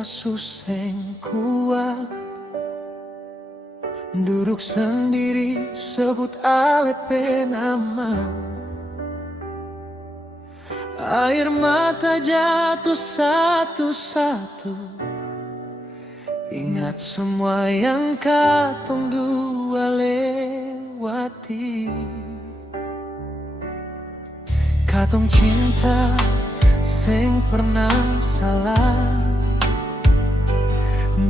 kasus yang kuat, duduk sendiri sebut alepe nama. Air mata jatuh satu-satu, ingat semua yang katong dua lewati. Katong cinta seng pernah salah,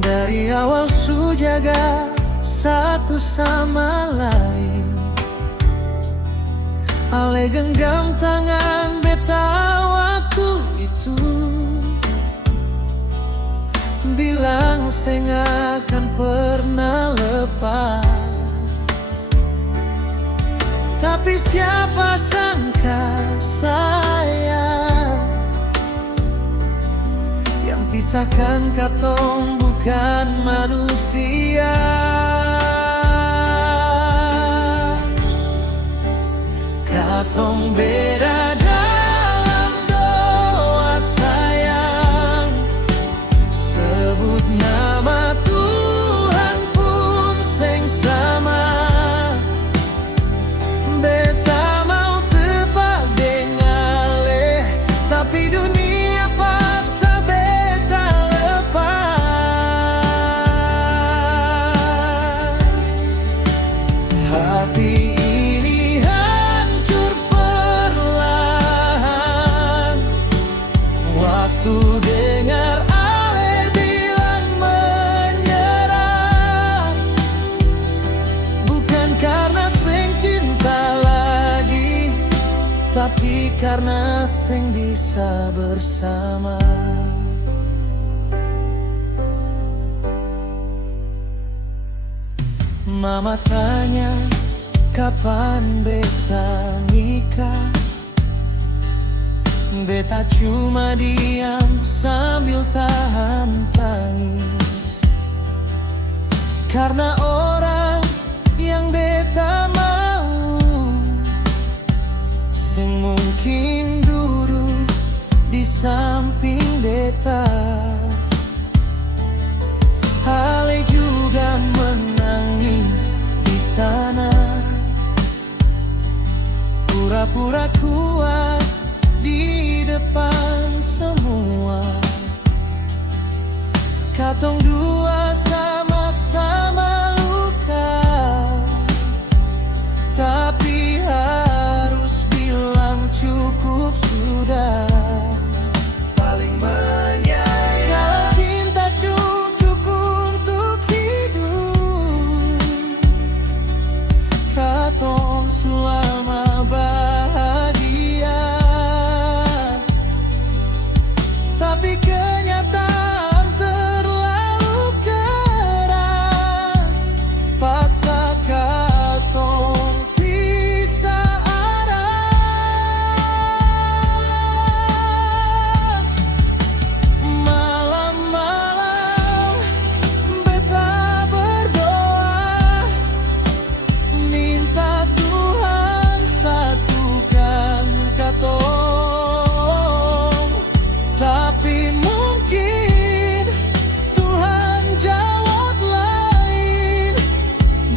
dari awal su jaga satu sama lain. Ale genggam tangan beta waktu itu, bilang seng akan pernah lepas. Tapi siapa sangka sayang, yang pisahkan katong bukan manusia. Katong beda dalam doa sayang, sebut nama Tuhan pun seng sama. Beta mau tepak dengale, tapi dunia paksa beta lepas. Hati ini hancur perlahan, waktu dengar Ale bilang menyerah. Bukan karena seng cinta lagi, tapi karena seng bisa bersama. Mama tanya kapan beta nikah, beta cuma diam sambil tahan tangis. Karena orang yang beta mau seng mungkin duduk di samping beta. Ale juga menangis di sana, pura-pura kuat di depan semua. Katong dua sama-sama luka, tapi harus bilang cukup sudah. Paling menyayang, kalau cinta cukup untuk hidup, katong selama bahagia. Tapi kenyataan terlalu keras, paksa katong pisah arah. Malam-malam beta berdoa, minta Tuhan satukan katong. Tapi mungkin Tuhan jawab lain,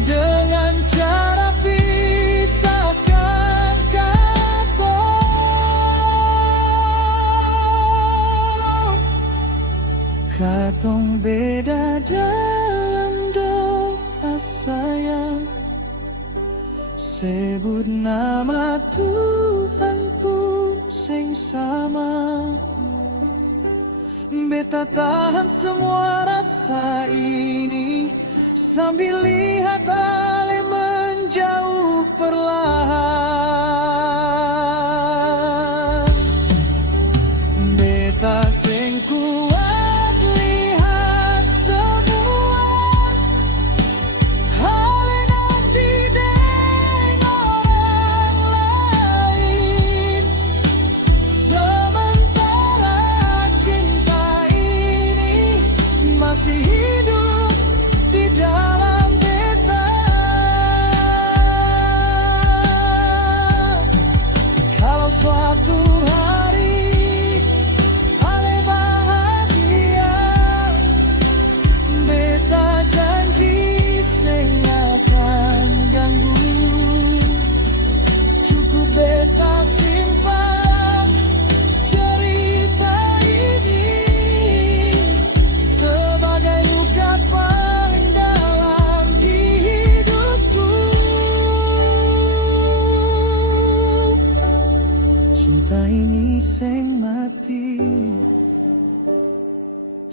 dengan cara pisahkan katong. Katong beda dalam doa sayang, sebut nama Tuhan pun seng sama. Beta tahan semua rasa ini sambil lihat Ale menjauh perlahan. Beta seng kuat lihat semua Ale nanti deng orang lain. Sementara cinta ini masih hidup di dalam beta.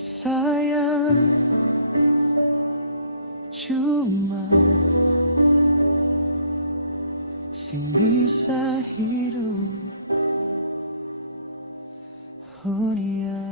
Sayang, cuma sing bisa hidup dunia.